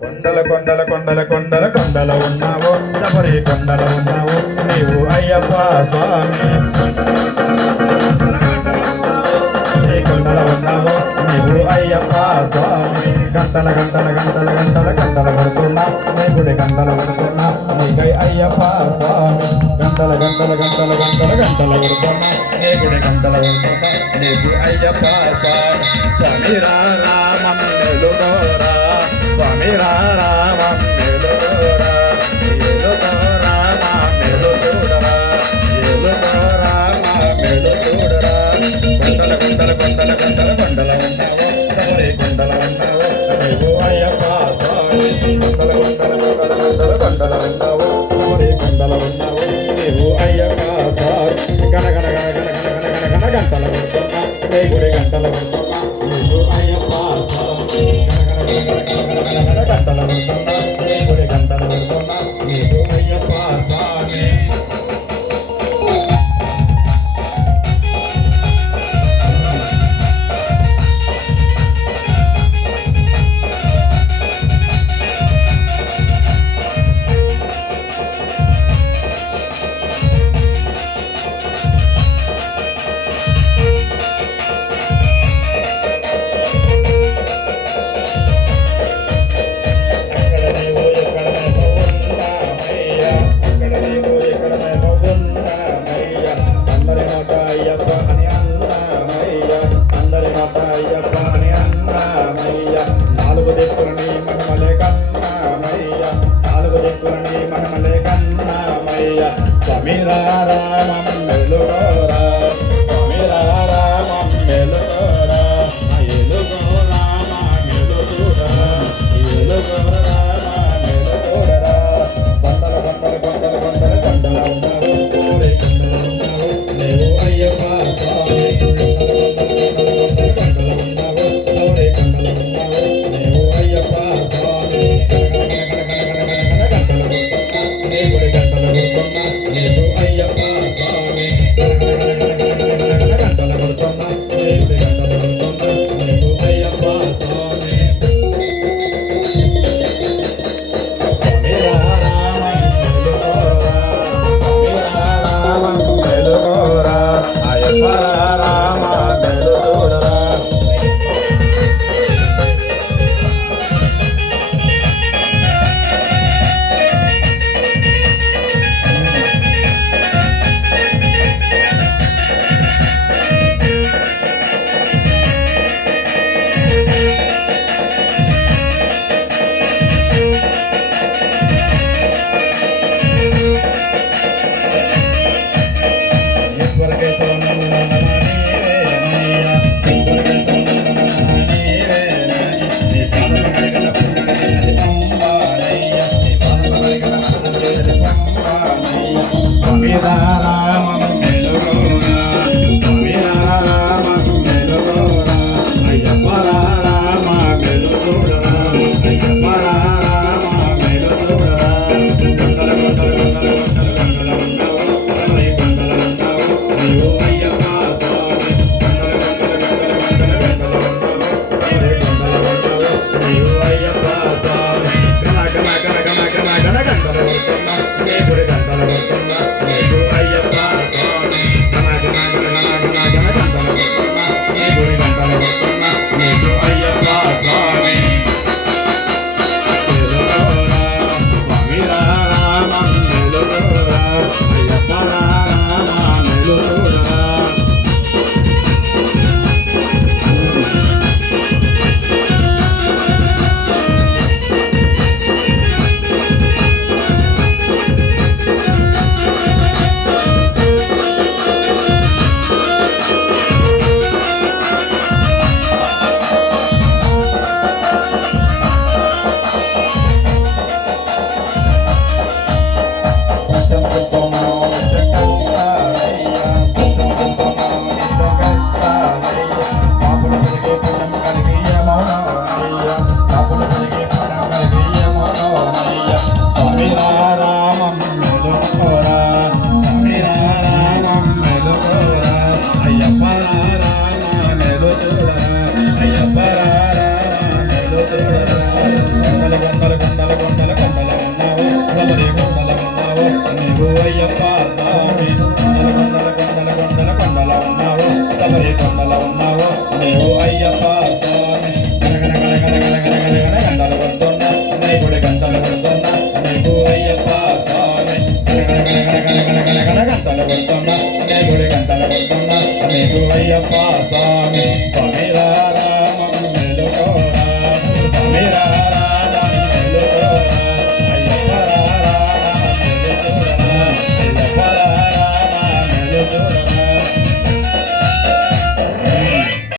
కొండల కొండల కొండల కొండల కొండల ఉన్నావు శబరి కొండల ఉన్నావు నీవు అయ్యప్ప స్వామి. కొండల ఉన్నావు నీవు అయ్యప్ప స్వామి. గంటల గంటల గంటల గంటల గంటల పడుతున్నా నీ గుడి గంటల పడుతున్నా. అయ్యప్ప స్వామి గంటల గంటల గంటల గంటల గంటల పడుతున్నా నీ గుడి గంటల పడుతున్నా నీకు అయ్యప్ప స్వామి స్వామి రామం అంటే గుడి గంటల అయ్యప్ప స్వామి గంటల పెడుతున్నా గుడి గంటల పెడుతున్నా అయ్యప్ప స్వామి మనమలే కన్నామయ్య నాలుగు దిక్కులని మనమలే కన్నామయ్య స్వామి రామమ్మ ಅಯ್ಯಪ್ಪ ఏ కొండలో ఉన్నావో నీవు అయ్యప్ప స్వామి గనగన గనగన గనగన గనగన గంటలు కొడుతున్నా నీ గుడి గంటలు కొడుతున్నా నీవు అయ్యప్ప స్వామి గనగన గనగన గనగన గనగన గంటలు కొడుతున్నా నీ గుడి గంటలు కొడుతున్నా నీవు అయ్యప్ప స్వామి